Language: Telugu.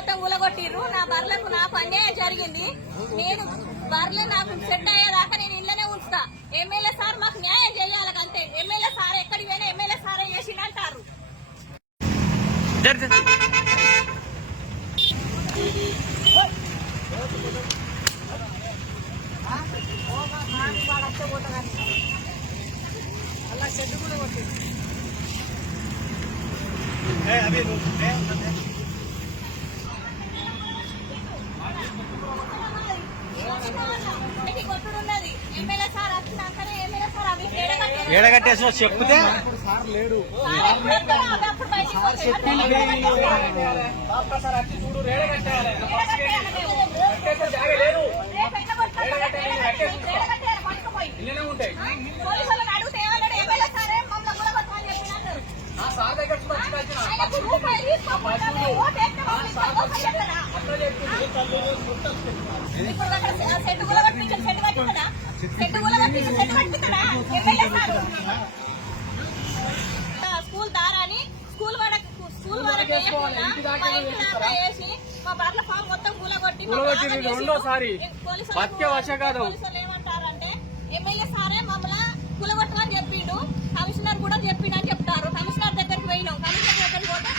మొత్తం ఊలగొట్టిర్రు. నా బర్రెలకు నాకు అన్యాయం జరిగింది. నేను బర్రెలు నాకు సెట్ అయ్యేదాకా నేను ఇళ్ళనే ఉంచుతా. ఎమ్మెల్యే సార్ మాకు న్యాయం చేయాలి అంతే. ఎమ్మెల్యే సార్ ఎక్కడికి పోయినా ఎమ్మెల్యే సారే చేసిండంటారు. ఏడగట్టేసి చెప్తే స్కూల్ దారాని స్కూల్ వరకు వేసి మా బర్ల ఫామ్ మొత్తం కూలగొట్టి రెండోసారి ఏమంటారంటే ఎమ్మెల్యే సారే మమ్మల్ని కూలగొట్టమని చెప్పిండు. కమిషనర్ కూడా చెప్పిండు అని చెప్తారు. కమిషనర్ దగ్గరికి పోయినాం. కమిషనర్ దగ్గరికి పోతే